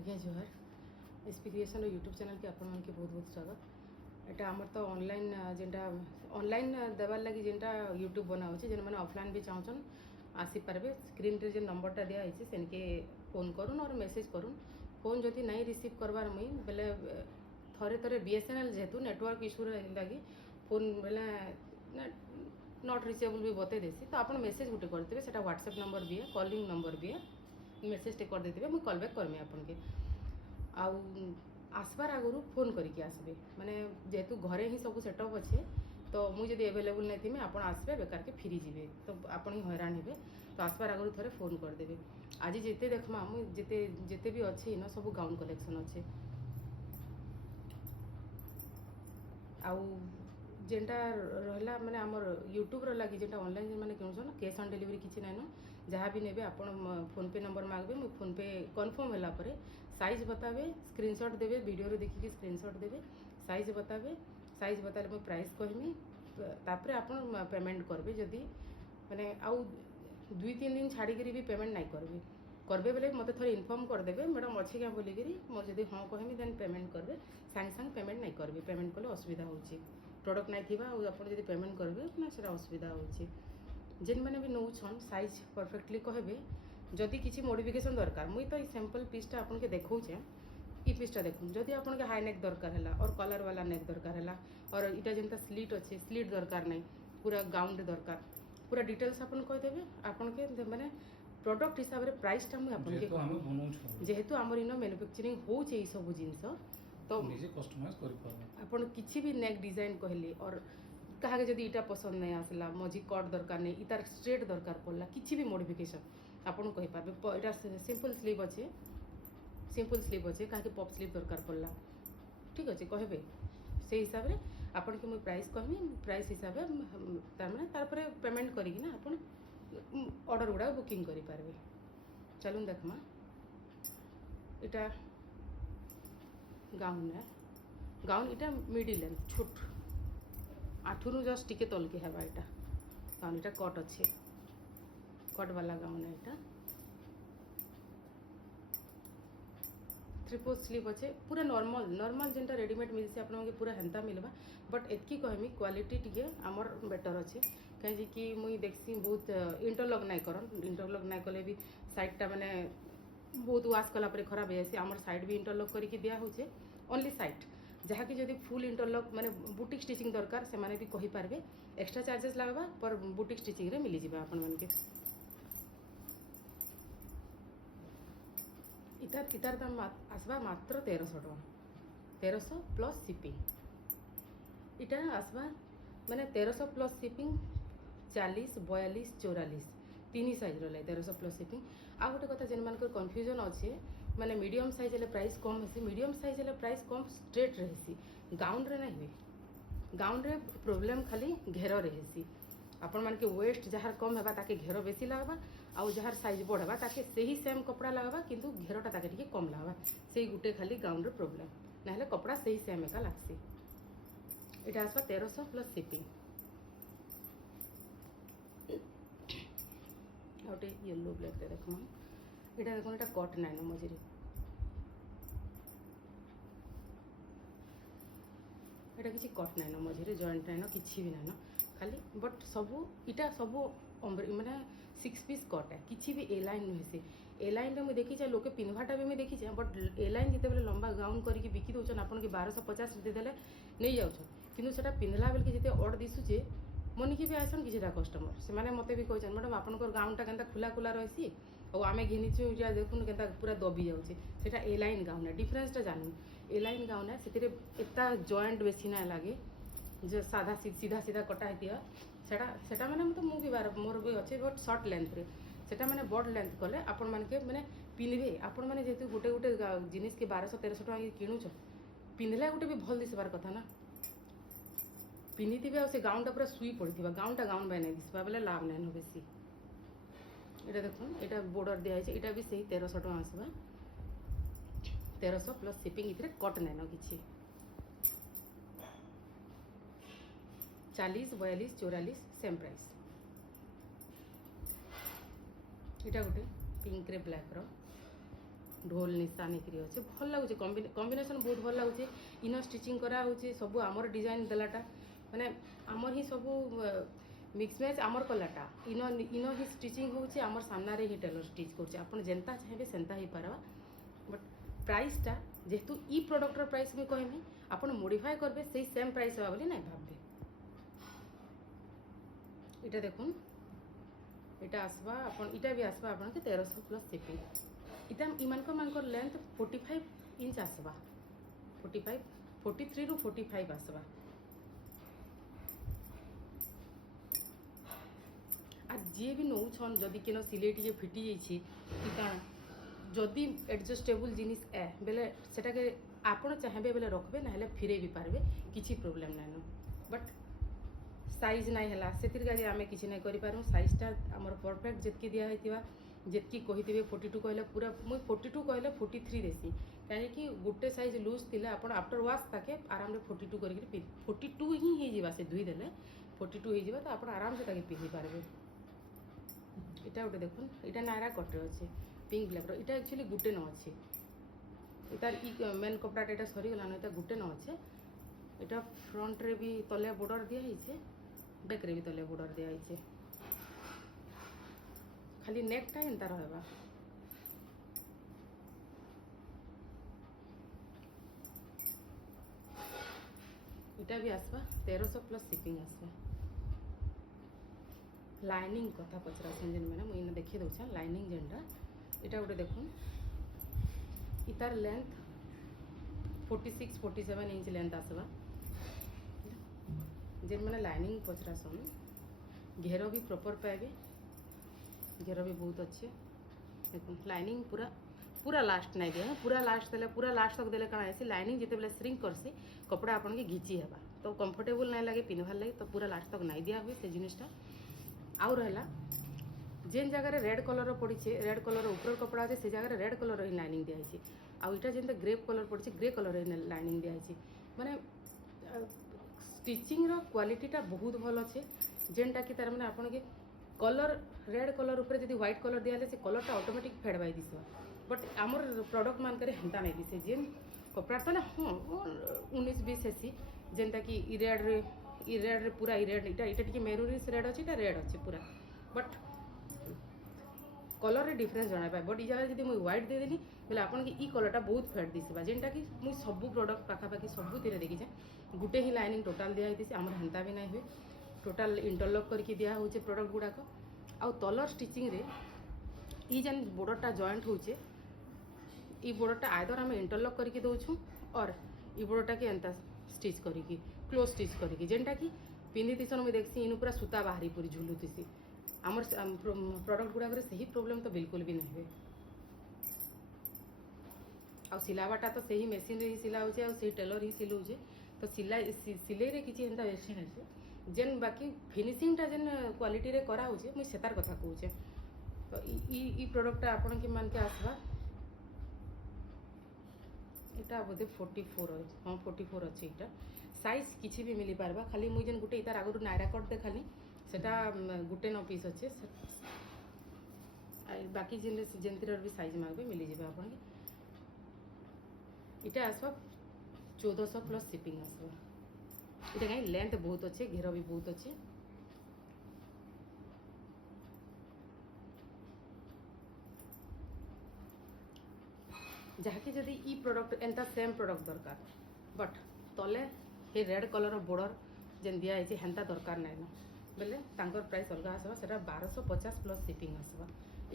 आज्ञा जोहार SP creation YouTube channel के आपण मन के बहुत बहुत स्वागत। एटा आमर तो ऑनलाइन जेनटा ऑनलाइन देवार लगी जेनटा यूट्यूब बनाऊँ जेन मैंने ऑफलाइन भी चाहून आसी पारे स्क्रीन रे जे नंबरटा दिखाई सेनके फोन करूँ और मेसेज करूँ। फोन जदि नहीं रिसीव करवार मुई बेले थरे थरे बीएसएनएल जेहेतु नेटवर्क इश्यू लगी फोन बेले नॉट रिचेबल भी बते देसी तो आप मेसेज गोटे करते से व्हाट्सएप नंबर भी है कॉलिंग नंबर भी है मेसेज टे कर देते मुझे कॉल बैक करमी आपन के आउ आसबार आगु फोन करके आसबे माने जेहेतु घरे ही सब सेटअप अच्छे तो मुझे एवेलेबल नहीं थी आप आसबे बेकार के फिरी जीवे तो आपन ही हैरान हे तो आसबार आगु थे फोन करदेवे। आज जिते देखमा मुझे जिते भी अच्छे ना सब गाउन कलेक्शन अच्छे आउ जेनटा रहा माने आमर यूट्यूब लगी जेनटा ऑनलाइन मैंने किणुन कैश ऑन डिलीवरी किसी नाइन जहाँ भी ने आप फोन पे नंबर मांगे मुझे फोन पे कन्फर्म है साइज बतावे स्क्रीनशॉट देवे वीडियो देखिए स्क्रीनशॉट देवे साइज बतावे साइज बताले मुझे प्राइस कहमी तापर आप पेमेंट करेंगे जदि मैंने आउ 2-3 दिन छाड़ी भी पेमेंट नहीं करेंगे करबे बेले मत थे इनफर्म करदेवे मैडम अच्छे क्या बोलिकी मुझे हाँ कहमी देन पेमेंट करेंगे सांगे सांगे पेमेंट नहीं करेंगे पेमेंट कले असुविधा होची प्रोडक्ट नहीं थी आप पेमेंट करेंगे ना से असुविधा होची जेन मैंने भी नौछन साइज परफेक्टली कहबे जदि किसी मॉडिफिकेशन दरकार मुई तो सैंपल पीसटा आपन के देखौछे ई पीसटा देखुन जदि आपन के हाई नेक दरकार है और कलर वाला नेक दरकार है और इटा जेनता स्लिट अच्छे स्लिट दरकार नहीं पूरा गाउन दरकार पूरा डिटेल्स आपन कह देबे आपन के माने प्रोडक्ट हिसाब रे प्राइसटा मुई आपन के जेहेतु हमर इनो मैन्युफैक्चरिंग होचे ई सब जिंस तो निजे कस्टमाइज कर पाबो आपन किछि भी नेक डिजाइन कहले और कहा जदि इटा पसंद नहीं आसला मझी कट दरकार नहीं इतार स्ट्रेट दरकार पड़ला किछि भी मॉडिफिकेशन आपन कहि पाबे इटा सिंपल स्लीव अच्छे कहा पप स्लीव दरकार पड़ला ठीक अच्छे कहबे से हिसाब रे आपन के मुई प्राइस कहमी प्राइस हिसाब से तार पेमेंट करी ना आपन ऑर्डर गुड़ा बुकिंग करि पारबे। चलून देखमा इटा गाउन है गाउन इटा मिडिल लेंथ छोट आठुरु जस्ट टिके तल के हेबा इटा गाउन इटा कट अच्छे कट वाला गाउन है इटा 3/4 स्लीव अच्छे पूरा नॉर्मल जेनटा रेडीमेड मिलसे आपन के पूरा हेंता मिलबा बट एतकी कहमी क्वालिटी टिके हमर बेटर अच्छे कहीं कि मुई देखसी बहुत इंटरलॉक नहीं करन इंटरलॉक नहीं कले भी साइडटा माने बहुत वाश कला पर खराब हो जाए आमर साइड भी इंटरलॉक करके दिया होचे ओनली साइड जहाँ कि जदि फुल इंटरलॉक माने बुटीक स्टिचिंग दरकार से माने भी कहि पारबे एक्स्ट्रा चार्जेस लगवा पर बुटीक स्टिचिंग रे मिली जिबा आपन मन के इतार दाम आसबा मात्र 1300 टका 1300 प्लस शिपिंग इटा आसबा माने 1300 प्लस शिपिंग 40 42 44 तीन साइज रहा 1300 प्लस शिपिंग आ गोटे कथा जेन मानकर कन्फ्यूजन अच्छे माने मीडियम साइज हेले प्राइस कम हेसी मीडियम साइज हेले प्राइस कम स्ट्रेट रहेसी गाउन रे नहीं हुए गाउन रे प्रॉब्लम खाली घेर रहेसी आपण मान के वेस्ट जहाँ कम हेबा ताके घेर बेसी लगवा आउ जहाँ साइज बढ़वा ताके सही सेम कपड़ा लगवा किंतु घेरटा ताके टिके कम लगवा से गुटे खाली गाउन रे प्रॉब्लम ना कपड़ा सही सेम एका लागसी इटा आसवा 1300 प्लस शिपिंग गोटे येलो ब्लैक दे देखमा इटा देखो इटा कट नाइन मझे एटा किसी कट नाइन मझे जॉइंट नाइन किसी भी नाइन खाली बट सबू इटा सबू माने 6 पीस कट है किसी भी ए लाइन नुहे से ए लाइन में मुझे देखी लोके पिन्हवाटा भी मुझे देखी बट ए लाइन जिते बेले लंबा गाउन करके बिकी दौन आपन के 1250 देदेले नहीं जाऊन किंतु सेटा पिंधला बेल के जिते अड दिशुचे मनिकी भी आसन किसी कस्टमर से माने मते भी कहछन मैडम आपनकर गाउनटा केनता खुला खुला रहिसी और आमे घिनीछु जा देखुन केनता पूरा दबी जाउछे सेटा ए लाइन गाउन है डिफरेंसटा जानू ए लाइन गाउन है सेतिरे एता जॉइंट बेसी ना लागे जो साधा सीधा सीधा कटा है सेटा सेटा माने तो मु भी बार मोर भी अच्छे बट शॉर्ट लेंथ रे सेटा माने बड़ लेंथ कले आपण मान के माने पिनबे आपण माने जेतु गोटे गोटे जिनिस के 1200-1300 टका किणुछ पिनला गोटे भी भल दिसबार कथा ना पिनिथिबे से गाउनटा पूरा सुई पड़थिबा गाउनटा गाउन बाय नहीं दिसबा बेले लाभ नहीं हो बेसी एटा देखुन एटा बॉर्डर दिया है एटा भी सही 1300 टका आसबा 1300 प्लस शिपिंग इतरे कट नहीं किछि 40 42 44 सेम प्राइस इटा गोटे पिंक रे ब्लैक रो ढोल निशान हेकरी अच्छे भल लगुच कॉम्बिनेशन बहुत भल लगुच इन स्टिचिंग करा होचे सब आमर डिजाइन देलाटा माने आमर ही सब मिक्स मैच आमर कलाटा इन ही स्टिचिंग होचे आमर सामना रे ही टेलर स्टिच करछे आपण जेंता चाहेबे सेंता ही पारबा बट प्राइसटा जेहेतु ई प्रोडक्टर प्राइस मुझे कहमी आपण मॉडिफाई करबे सेही सेम प्राइस हेबा बोली नहीं भाबबे इटा देखुन इटा आसबा आपण इटा भी आसबा आपण के 1300 प्लस शिपिंग इटा इमानकर मानकर लेंथ 45 इंच आसबा 43 रु 45 आसबा आ जी भी नौछन जदि केनो सिलाई टिके फिटी जाइछि कि काण जदि एडजस्टेबल जिनिस ए बेले सेटा के आपण चाहेबे बेले रखबे ना हेले फिरे भी पारबे किछि प्रॉब्लम नै न बट साइज नहीं है से आम कि नहीं करूँ साइजटा आमर परफेक्ट जितकी दिया होता जितकी कही 42 कहले पूरा मुझे 42 कहले 43 देसी कहीं गोटे साइज लूज थी आप आफ्टर वाश ताके आराम से 42 कर 42 ही हो से धोई देले 42 हो तो आप आराम से ताके पिंधि पारबे इटा गोटे देखुन इटा नायरा कटे अच्छे पिंक ब्लैक इटा एक्चुअली गोटे न अच्छे तार इ मेन कपड़ाटा यहाँ सरीगलान ये गोटे न अच्छे इटा फ्रंट रे भी तले बॉर्डर दिया बैक रे भी तले बॉर्डर दिया खाली नेकटा एंता रहबा इटा भी आसबा 1300 प्लस शिपिंग आसबा लाइनिंग कथा पचरा जेन मैंने मुझे देखी दूचा लाइनिंग जेनटा इटा गोटे देखुन इतार लेंथ 46-47 इंच लेंथ आसबा जेन मैंने लाइनिंग पचरा सन घेर भी प्रॉपर पाइबे घेर भी बहुत अच्छे देखो लाइनिंग पूरा लास्ट नहीं दिया पूरा लास्ट देले पूरा लास्ट तक देले कण ऐसी लाइनिंग जिते बेले श्रिंक करसी कपड़ा आपन के घिची हेबा तो कंफर्टेबल नहीं लगे पिन्हबार लगे तो पूरा लास्ट तक नहीं दिया हुए से जिनिसटा आउ रहला जेन जगह रेड कलर पड़ी रेड कलर ऊपर कपड़ा अच्छे से जगह रेड कलर ही लाइनिंग दिखाई आउ इटा जेनते ग्रे कलर पड़ी ग्रे कलर ही लाइनिंग दिखाई माने स्टिचिंग रो क्वालिटीटा बहुत भल अच्छे जेनटा कि तार माने आपन के कलर रेड कलर ऊपर जब व्हाइट कलर दिया से कलरटा ऑटोमेटिक फेड बाई दिसवा बट आमर प्रोडक्ट मान करे हेंता नहीं दिसे जेन कपड़ा तो ना हाँ 19-20 हेसी जेनता कि इ रेड रे पूरा इ रेड इटा टिके मेरूनिश रेड अच्छे इटा रेड अच्छे पूरा बट कलर रे डिफरेंस जाना पाए बट इ जगह जब मुझे व्हाइट देदेली बोले आपन के इ कलरटा बहुत फेड दिसवा जेनटा कि मुझे सब प्रोडक्ट पाखापाखि सबुतिर देखी गुटे ही लाइनिंग टोटाल दिया होती आमर हेंता भी नहीं हुए टोटाल इंटरलॉक करके दिया हो प्रोडक्ट गुड़ाक आउ तलर स्टिचिंग रे ई जेन बॉर्डरटा जॉइंट होचे ई बॉर्डरटा आइदर आम इंटरलॉक करके दौछू और ई बॉर्डरटा के एंता स्टिच करिकी क्लोज स्टिच करिकी जेनटा कि पिंधि तीसन मुझे देखसी इन पूरा सूता बाहरी पूरी झुलुतीसी आमर प्रोडक्ट गुड़ाक सही प्रॉब्लम तो बिल्कुल भी नहीं हुए आ सिलावाटा तो सही मेसीन रे ही सिला होचे आ सही टेलर ही सिलौचे तो सिलाई रे किछि एंता बेसी नहीं जेन बाकी फिनिशिंगटा जेन क्वालिटी रे करा होचे मुझे सेतार कथा कहूचे तो ई प्रोडक्टटा आपन के मान के आसबा इटा बोधे 44 हाँ 44 अच्छे इटा साइज किसी भी मिली पारबा खाली मुझे जेन गुटे इतार आगु नायरा कट देखाली सेटा गुटे 9 पीस अच्छे बाकी जेनतिर भी साइज मांगे मिली जाए आपन इटा आसबा 1400 प्लस शिपिंग आसबा इटा कहीं लेंथ बहुत अच्छे घेर भी बहुत अच्छे जहाँकि जदि ई प्रोडक्ट एंता सेम प्रोडक्ट दरकार बट तले हे रेड कलर बॉर्डर जेन दिया है हेंता दरकार नाइन बेले तांकर प्राइस अलग आसबा सेटा 1250 प्लस शिपिंग आसबा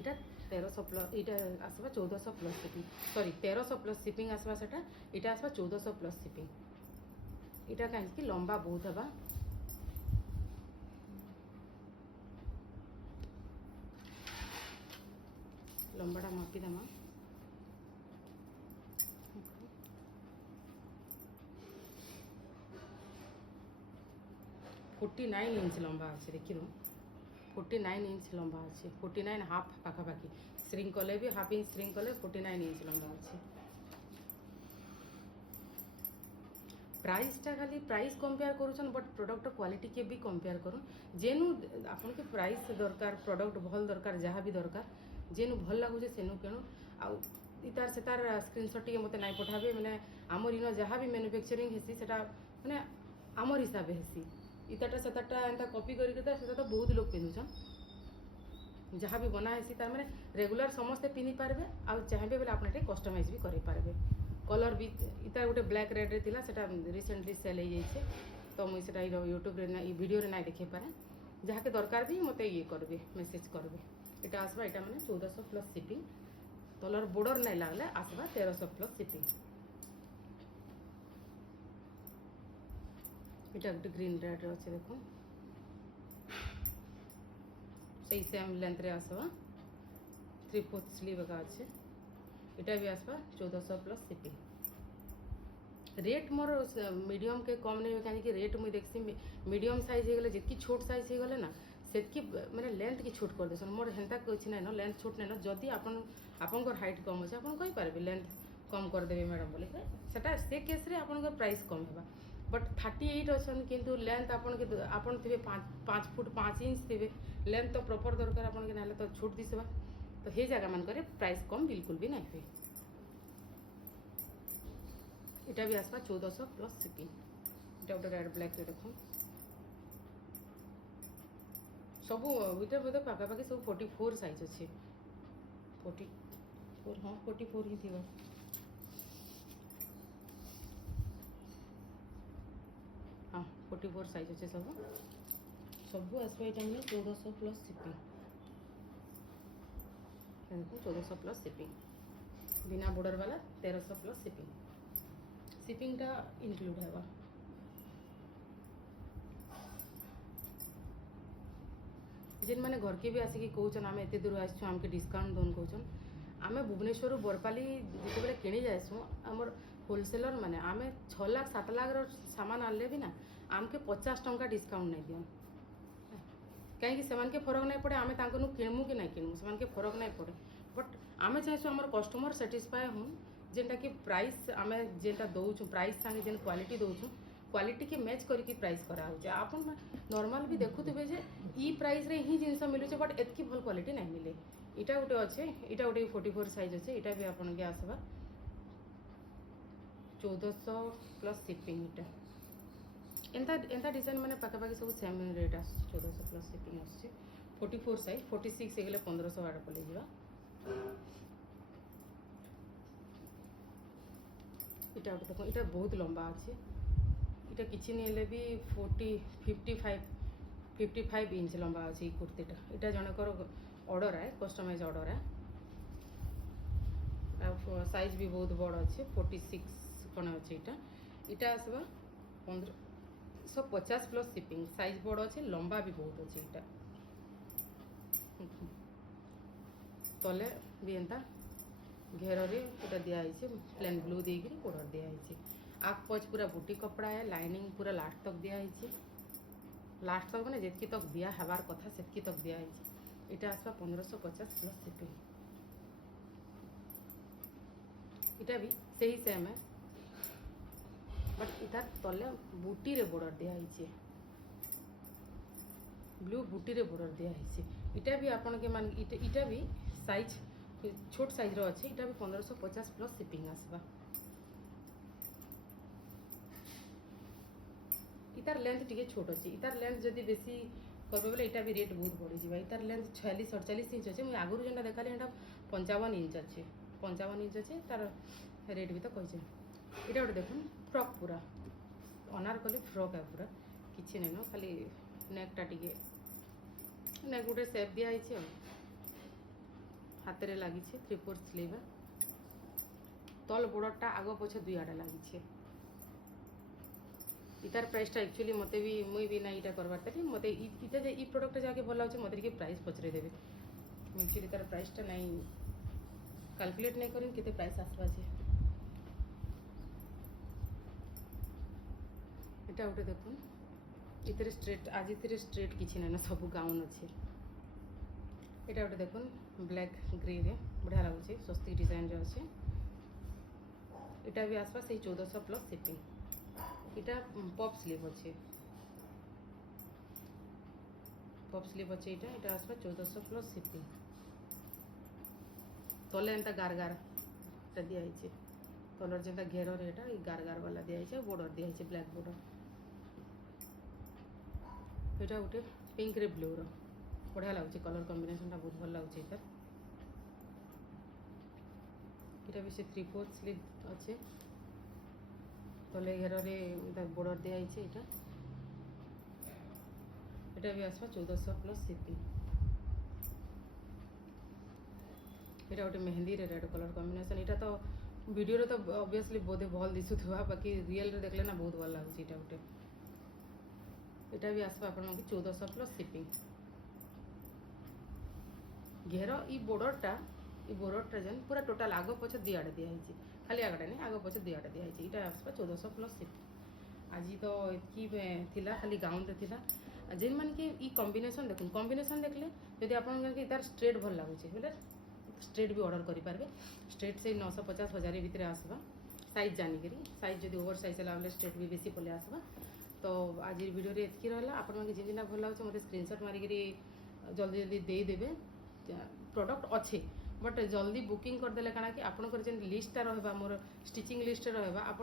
इटा 1300 प्लस इटा आसबा 1400 plus shipping sorry 1300 plus shipping आसबा सेटा इटा आसबा 1400 प्लस शिपिंग इटा कहीं लंबा बहुत हवा लंबाटा मापी देमा 49 इंच लंबा अच्छे देखी 49 इंच लंबा अच्छे 49 हाफ पाखापाखि श्रिंक कले भी हाफ इंच श्रिंक कले 49 इंच लंबा अच्छे प्राइसटा खाली प्राइस कंपेयर करूछन बट प्रोडक्ट क्वालिटी के भी कंपेयर करूँ जेनु आपन के प्राइस दरकार प्रोडक्ट भल दरकार जहाँ भी दरकार जेनु भल लगुचे सेनु किणु आउ इतार से तार स्क्रीनशॉट टी मते नहीं पठाबे मैंने आमर इन जहाँ भी मैन्युफैक्चरिंग हेसी सेटा मैंने आमर हिसाब हेसी इताटा सेताटा एंता कॉपी करके सेटा तो बहुत लोग पिंधुछन जहाँ भी बना हेसी तार मैंने रेगुलर समस्ते पिंधि पारबे आ चाहबे बेले आपने कस्टमाइज भी करे पारबे कलर भी इतार गोटे ब्लैक रेड रे थिला सेटा रिसेंटली सेल हो जाइए तो मुझे सेटा यूट्यूब रे वीडियो रे नहीं देखे पारे जहाँ के दरकार भी मते ये करबे मेसेज करबे इटा आसबा इटा मैंने 1400 प्लस शिपिंग तलर बॉर्डर नहीं लागले आसबा 1300 प्लस शिपिंग इटा गोटे ग्रीन रेड अच्छे देखो सही सेम लेंथ रे आसबा 3/4 स्लीव का अच्छे इटा भी आसबा 1400 प्लस शिपिंग रेट मोर मीडियम के कम नहीं कहीं रेट मुझे देखसी मीडियम साइज हो गले जितकी छोट साइज हो गले ना सेतकी मैंने लेंथ की छूट कर देसन मोर हेन्ता किसी ना लेंथ छूट नहीं जदि आपन आपनकर हाइट कम अच्छे आपन कहि पारबे लेंथ कम कर देबे मैडम बोले सेटा से केस रे आपनकर प्राइस कम हेबा बट 38 अच्छन किंतु लेंथ आपन के आपन थिबे 5 फुट 5 इंच थिबे लेंथ तो प्रॉपर दरकार आपन के नाले तो छूट दिसबा तो हे जगह मन करे प्राइस कम बिल्कुल भी नहीं हुए इटा भी आसपा 1400 प्लस शिपिंग इटा गोटे रेड ब्लैक रे देखो सब इटा बोधे पाखापाखि सब 44 साइज अच्छे 44 हाँ 44 ही थी हाँ 44 साइज अच्छे सब सब आसपा इटा मैंने 1400 प्लस शिपिंग देखो 1400 प्लस शिपिंग बिना बॉर्डर वाला 1300 प्लस शिपिंग टा इनक्लूड है जेन मैंने घर के भी आसिक कौन आम एत दूर आसचु आमके डिस्काउंट दोन कौन आम भुवनेश्वर बरपाली जिते बड़े किणी जाएसु आमर होलसेलर मैंने आम 6 लाख 7 लाख सामान आनले भी ना आमके 50 टंका डिस्काउंट नहीं दियो कहीं से फरक नहीं पड़े आम किणमु कि नहीं किणमु से फरक नहीं पड़े बट आम चाहूँ आम कस्टमर साटिस्फाए हूँ जेनटा कि प्राइस आम जेनटा दौचु प्राइस संगे जेन क्वालिटी दौचु क्वालिटी के मैच करके प्राइस कराऊे आप नॉर्मल भी देखुवे जे ई प्राइस रे ही जिनस मिलूचे बट एतकी भल क्वालिटी नहीं मिले इटा गोटे अच्छे इटा गोटे 44 साइज अच्छे इटा भी आपन के आसबा 1400 प्लस शिपिंग इटा एंता एंता डिजाइन मैंने पाखापाखि सब सेम रेट आस 1400 प्लस शिपिंग आस 44 साइज 46 हो गले 1500 आड़ पड़े जा इटा गोटे देखो इटा बहुत लंबा अच्छे इटा किसी नहीं भी 55 इंच लंबा अच्छे कुर्तीटा इटा जनकर ऑर्डर है कस्टमाइज ऑर्डर है साइज भी बहुत बड़ अच्छे 46 कौन अच्छे इटा आसवा 1550 प्लस शिपिंग साइज बड़ अच्छे लंबा भी बहुत अच्छे इटा तले भी एंता घेर इटा दिखाई प्लेन ब्लू देकर बॉर्डर दिखाई आग पच पूरा बूटी कपड़ा है लाइनिंग पूरा लास्ट तक दिखाई लास्ट तक मैंने जितकी तक दिया हबार कथा से तक दिखाई इटा आसवा 1550 प्लस शिपिंग इटा भी सही सेम है बट इतार तले बूटी रे बॉर्डर दिखाई ब्लू बूटी रे बॉर्डर दिखाई इटा भी आपन के मान इटा भी साइज छोट साइज रो अच्छे इटा भी 1550 प्लस शिपिंग आसवा इतार लेंथ टी छोट अच्छे इतार लेंथ जदि बेसी करबे बोले इटा भी रेट बहुत बढ़ी जाए इतार लेंथ 46-47 इंच अच्छे मुझे आगुरी जेनटा देखाली एटा 55 इंच अच्छे 55 इंच अच्छे तार रेट भी तो कही इटा गोटे देखुन फ्रक पूरा अनारकली फ्रक है पूरा किसी नहीं न खाली नेकटा टी नेक गोटे सेप दिखाई हाथ में लगी 3/4 स्लीव तल बॉर्डरटा आग पछ दुई आड़े लगी इतार प्राइसटा एक्चुअली मते भी मुई भी ना इटा करबार ताली मते इटा जे ई प्रोडक्ट जाके भल लागे मते के प्राइस पचरे देबे एक्चुअली तार प्राइसटा नहीं कैलकुलेट नहीं करें केते प्राइस आसबा जे इटा गोटे देखुन इतरे स्ट्रेट आज इतरे स्ट्रेट किसी ना सब गाउन अच्छे इटा गोटे देखुन ब्लैक ग्रे रे बढ़िया लगुचे स्वस्तिक डिजाइन रे अच्छे इटा भी आसपा से 1400 प्लस शिपिंग इटा पॉप स्लीव अच्छे इटा आसपा 1400 प्लस शिपिंग तले एंता गार गार टा दिखाई कलर जेनता घेर रेटा गार गार वाला दिखाई बॉर्डर दिखाई ब्लैक बॉर्डर यहाँ गोटे पिंक रे ब्लू बढ़िया लगुच कलर कॉम्बिनेशन टा बहुत भल लगुच यहाँ भी से 3/4 स्लीव अच्छे तले घेर बॉर्डर दिखाई यहाँ भी आसवा 1400 प्लस शिपिंग यहाँ गोटे मेहंदी रे रेड कलर कॉम्बिनेशन यहाँ तो वीडियो रे तो ऑब्वियसली बोधे भल दिशुवा बाकी रियल रे देखले ना बहुत भल लगुच यहाँ गोटे यहाँ भी आसवा आप 1400 प्लस शिपिंग घेर ई बॉर्डरटा जेन पूरा टोटाल आग पछ दी आड़े दिखाई खाली आगटा नहीं आग पछ दी आड़े दिखाई यहाँ आसवा 1400 प्लस शिपिंग आज तो इतकी खाली गाउन रे थिला जेन मान कि ई कॉम्बिनेशन देखो कॉम्बिनेशन देखले यदि आप तार स्ट्रेट भल लगुच बोले स्ट्रेट भी ऑर्डर करेंगे स्ट्रेट से 950-1000 भितर आसवा साइज जानिक साइज जब ओवर साइज है बोले स्ट्रेट भी बेसी पले आसवा तो आज वीडियो रे एतकी रहा आपन जिन जिन भल लगे मत स्क्रीनशॉट मारिक जल्दी जल्दी देदेवे प्रोडक्ट अच्छे बट जल्दी बुकिंग करदे काना कि आपंकर जेन लिस्टा रहा मोर स्टिचिंग लिस्ट रहा आप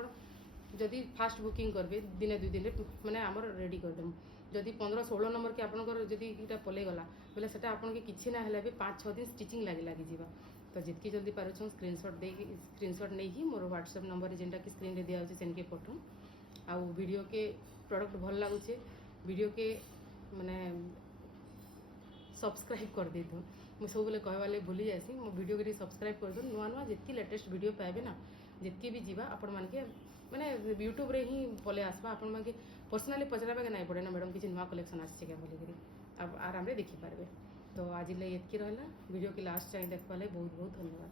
जदि फास्ट बुकिंग करेंगे दिने 2 दिन मैंने आमर रेडी करदेमु जदि 15-16 नंबर के आपंकर जदि इटा पलै गला बोले सेटा आपन के किछि ना हेले भी 5-6 दिन स्टिचिंग लगी जीवा तो जितकी जल्दी पारुछन स्क्रीनशॉट नहीं ही मोर व्हाट्सएप नंबर जेनटा कि स्क्रीन रे दिया होचे सेन के पठो आ वीडियो के प्रोडक्ट भल लगुचे वीडियो के माने सब्सक्राइब कर दे दो मुझे सब बोले कहवाले भूली जासी मो वीडियो के सब्सक्राइब कर दो नुआ नुआ जितकी लेटेस्ट वीडियो पाइबे ना जितकी भी जीवा आपण मान के मैंने यूट्यूब रे ही पले आसवा आपण मान के पर्सनाली पचराबे के नहीं पड़े ना मैडम किसी नुआ कलेक्शन आसी क्या बोलिक अब आराम रे देखी पारबे तो आज एतकी रहा वीडियो के लास्ट टाइम देखवा बहुत बहुत धन्यवाद।